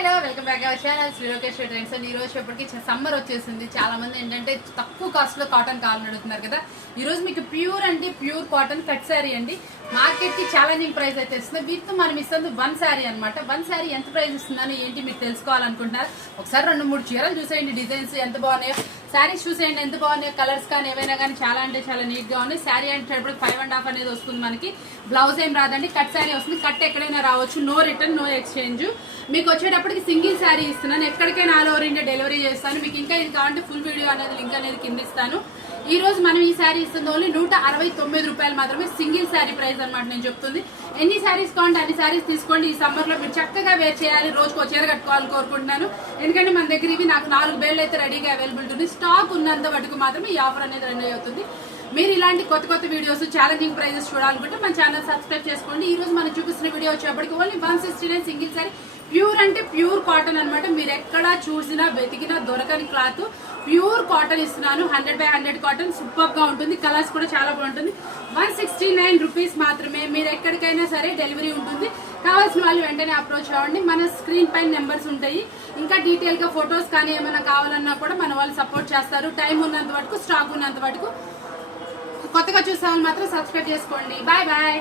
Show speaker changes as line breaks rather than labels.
Hello welcome back our channel trends and ఈ రోజు summer వచ్చేసింది. చాలా మంది ఏంటంటే తక్కువ కాస్ట్లో కాటన్ కావాలని అడుగుతున్నారు కదా. ఈరోజు మీకు ప్యూర్ అంటే ప్యూర్ కాటన్ కట్ శారీ అండి. మార్కెట్కి ఛాలెంజింగ్ ప్రైస్ అయితే ఇస్తుంది. వీటితో మనం ఇస్తుంది వన్ శారీ అన్నమాట. వన్ శారీ ఎంత ప్రైస్ ఇస్తుందని ఏంటి మీరు తెలుసుకోవాలనుకుంటున్నారు? ఒకసారి రెండు మూడు చీరలు చూసేయండి డిజైన్స్ ఎంత బాగున్నాయో. శారీస్ చూసేయండి ఎంత బాగున్నాయో కలర్స్ కానీ ఏవైనా కానీ చాలా అంటే చాలా నీట్గా ఉన్నాయి. శారీ అంటేటప్పుడు ఫైవ్ అండ్ హాఫ్ అనేది వస్తుంది మనకి. బ్లౌజ్ ఏం రాదండి కట్ శారీ వస్తుంది. కట్ ఎక్కడైనా రావచ్చు. నో రిటర్న్ నో ఎక్స్చేంజ్ మీకు వచ్చేటప్పటికి సింగిల్ శారీ ఇస్తున్నాను. ఎక్కడికైనా ఆల్ ఓవర్ ఇండియా డెలివరీ చేస్తాను. మీకు ఇంకా ఇది కావాలంటే ఫుల్ వీడియో అనేది లింక్ అనేది కింద ఇస్తాను. ఈ రోజు మనం ఈ శారీ ఇస్తుంది ఓన్లీ నూట అరవై తొమ్మిది రూపాయలు మాత్రమే సింగిల్ శారీ ప్రైస్ అన్నమాట నేను చెప్తుంది. ఎన్ని శారీస్ కావాలంటే అన్ని శారీస్ తీసుకోండి. ఈ సమ్మర్లో మీరు చక్కగా వేర్ చేయాలి. రోజుకు చీర కట్టుకోవాలని కోరుకుంటున్నాను. ఎందుకంటే మన దగ్గర ఇవి నాకు నాలుగు బేళ్ళు అయితే రెడీగా అవైలబిలిటీ ఉంది స్టాక్ ఉన్నంత వరకు మాత్రమే ఈ ఆఫర్ అనేది రెడీ అవుతుంది. మీరు ఇలాంటి కొత్త కొత్త వీడియోస్ ఛాలెంజింగ్ ప్రైజెస్ చూడాలనుకుంటే మన ఛానల్ సబ్స్క్రైబ్ చేసుకోండి. ఈ రోజు మనం చూపిస్తున్న వీడియో వచ్చేప్పటికి only one sixty nine single sari pure అంటే ప్యూర్ కాటన్ అన్నమాట. మీరు ఎక్కడ చూసినా వెతికినా దొరకని క్లాత్ ప్యూర్ కాటన్ ఇస్తున్నాను. హండ్రెడ్ బై హండ్రెడ్ కాటన్ సూపర్గా ఉంటుంది. కలర్స్ కూడా చాలా బాగుంటుంది. వన్ సిక్స్టీ నైన్ రూపీస్ మాత్రమే. మీరు ఎక్కడికైనా సరే డెలివరీ ఉంటుంది. కావాల్సిన వాళ్ళు వెంటనే అప్రోచ్ అవ్వండి. మన స్క్రీన్ పైన నెంబర్స్ ఉంటాయి. ఇంకా డీటెయిల్గా ఫొటోస్ కానీ ఏమైనా కావాలన్నా కూడా మన వాళ్ళు సపోర్ట్ చేస్తారు. టైం ఉన్నంత వరకు స్టాక్ ఉన్నంత వరకు కొత్తగా చూసే వాళ్ళు మాత్రం సబ్స్క్రైబ్ చేసుకోండి. Bye bye.